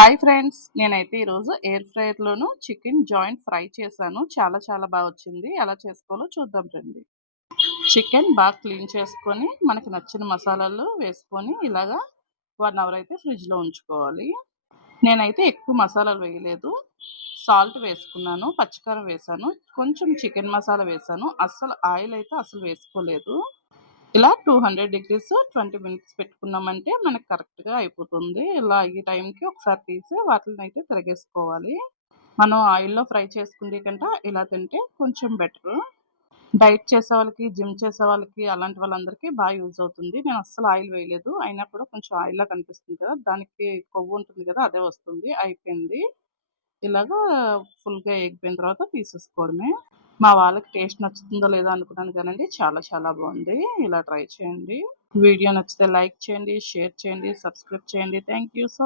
Hi friends! నేనైతే ఈరోజు air ఫ్రైయర్‌లోను chicken joint fry చేశాను. చాలా బా వచ్చింది. ఎలా చేసుకోవాలో చూద్దాం రండి. చికెన్ బాగా క్లీన్ చేసుకొని, మనకి నచ్చిన మసాలాలు వేసుకొని ఇలాగా 1 అవర్ అయితే ఫ్రిడ్జ్‌లో ఉంచుకోవాలి. నేనైతే ఎక్కువ మసాలాలు వేయలేదు. సాల్ట్ వేసుకున్నాను, పచ్చికారం వేశాను, కొంచెం చికెన్ మసాలా వేశాను. అస్సలు ఆయిల్ అయితే అసలు వేసుకోలేదు. ఇలా 200 డిగ్రీస్ 20 మినిట్స్ పెట్టుకున్నామంటే మనకు కరెక్ట్‌గా అయిపోతుంది. ఇలా ఈ టైంకి ఒకసారి తీసి వాటిలనైతే తిరగేసుకోవాలి. మనం ఆయిల్‌లో ఫ్రై చేసుకుంది కంటే ఇలా తింటే కొంచెం బెటరు. డైట్ చేసేవాళ్ళకి, జిమ్ చేసేవాళ్ళకి అలాంటి వాళ్ళందరికీ యూజ్ అవుతుంది. నేను అస్సలు ఆయిల్ వేయలేదు. అయినా కూడా కొంచెం ఆయిల్‌లా కనిపిస్తుంది కదా! దానికి కొవ్వు ఉంటుంది కదా! అదే వస్తుంది. అయిపోయింది. ఇలాగా ఫుల్‌గా ఎగిపోయిన తర్వాత తీసేసుకోవడమే. మా వాళ్ళకి టేస్ట్ నచ్చుతుందో లేదో అనుకున్నాను కానండి. చాలా బావుంది. ఇలా ట్రై చేయండి. వీడియో నచ్చితే లైక్ చేయండి, షేర్ చేయండి, సబ్స్క్రైబ్ చేయండి. Thank you so